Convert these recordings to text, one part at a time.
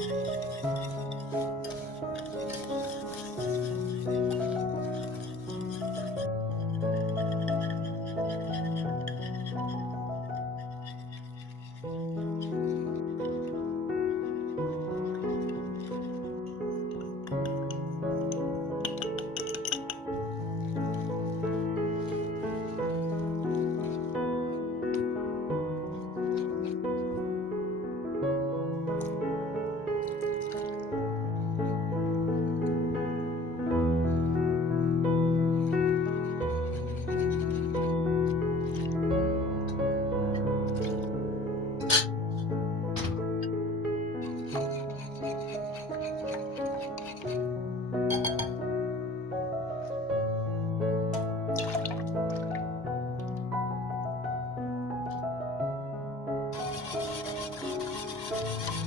thank you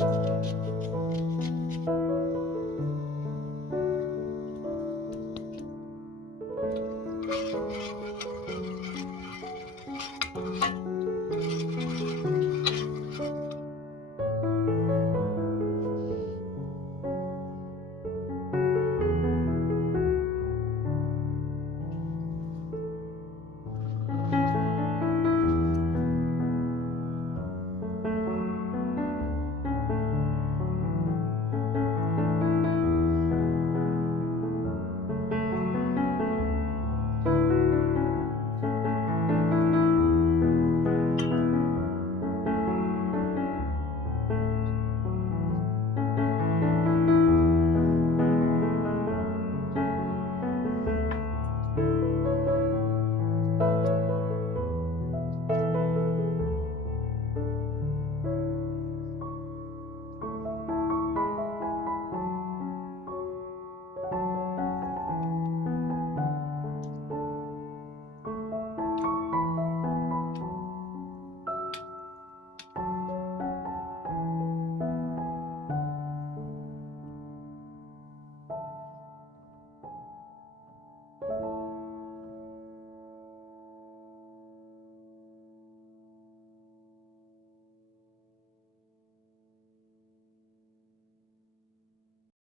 Thank you.